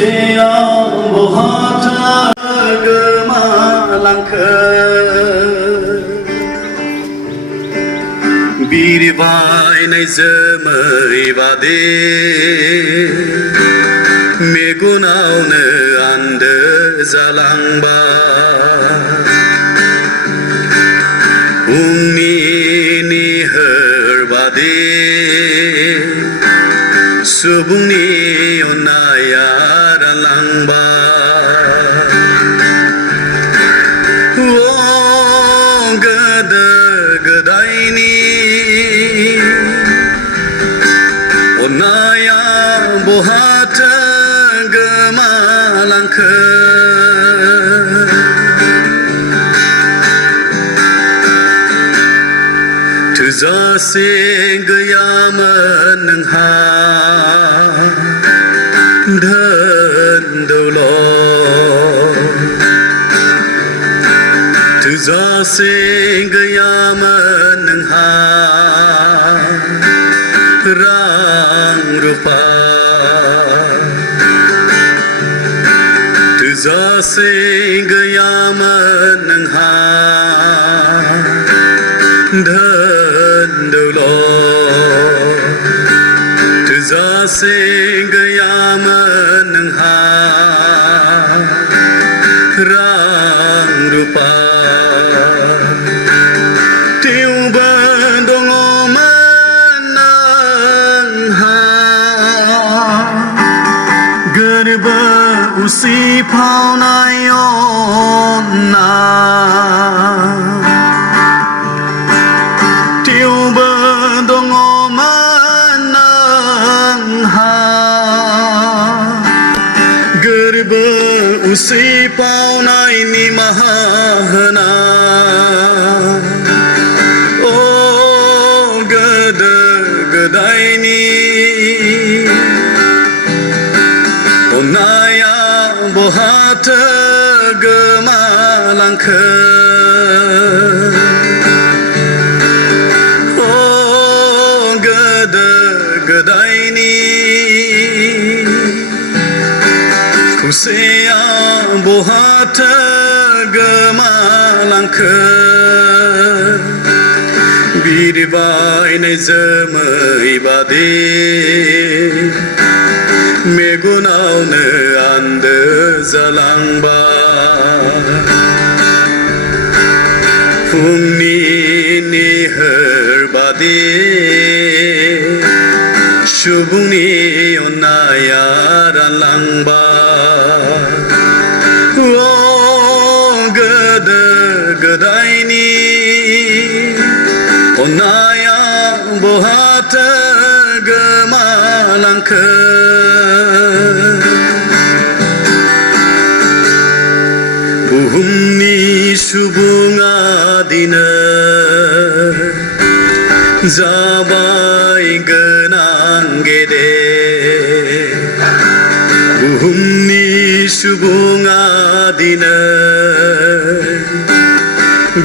खुसेयाव बहाथा गोमालांखो बिरबायनाय जोमै बादि मेगनावनो आन्दो जालांबाय फुंनि निहोर बादि सुबुंनि अननाया रानलांबाय गोदो गोदायनि अननाया बहाथो गोमालांखो थोजासे गैयामोन नोंहा धोन दौलत थोजासे गैयामोन नोंहा रां रुपा थोजासे गैयामोन नोंहा धोन दौलत थोजासे गैयामोन नोंहा रां रुपा थेवबो दङमोन नोंहा गोरबो उसिफावनाय अननाय थेवबो दङमोन नोंहा गोरबो उसिफावनाय निमाहा होनाय अ गोदो गोदायनि अननाया बहाथो गोमालांखो गोदायनि खुसेया बहाथो गोमालांखो बिरबायनाय जोमै बादि मेगनावनो आन्दो जालांबाय फुंनि निहोर बादि सुबुंनि अननाया रानलांबाय गोदो गोदायनि अननाया बहाथो गोमालांखो बुहुमनि सुबुङा दिनै जाबाय गोनां गेदेर बुहुमनि सुबुङा दिनै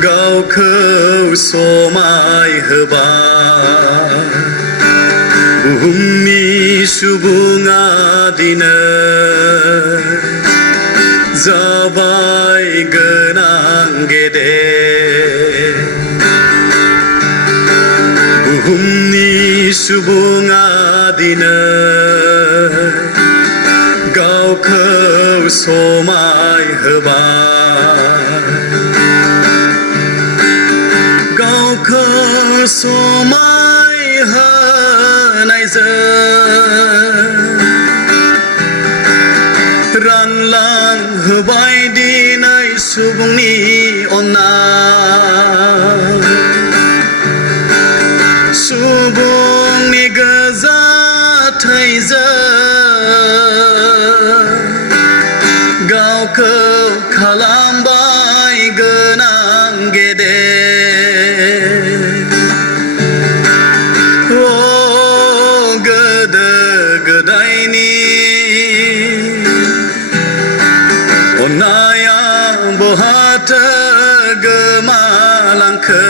गावखौ समाय होबाय बुहुमनि सुबुङा दिनै जाबाय गोनां गेदेर बुहुमनि सुबुङा दिनै गावखौ समाय होबाय गावखौ समाय होनायजों रानलांहोबाय दिनै सुबुंनि अननाय सुबुंनि गोजा थैजों गावखौ खालामबाय गोनां गेदेर गोदो गोदायनि अननाया बहाथो गोमालांखो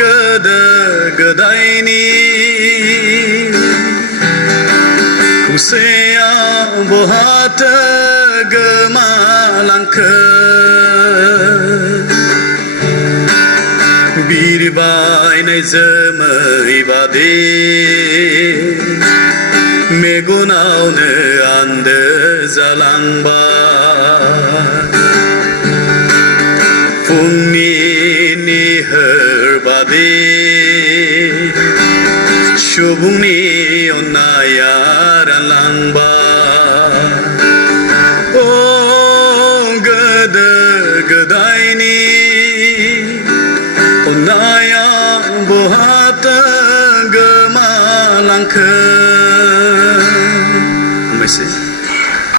गोदो गोदायनि 동세야 보하트 그마랑크 비리바이나이 점의 바디 메고나오느 안드 자랑바 풍미니 헐바디 슈붕니 온나야란 랑바 오 그드 그다이니 온나야 보하던 그말랑큼 한번 있어요.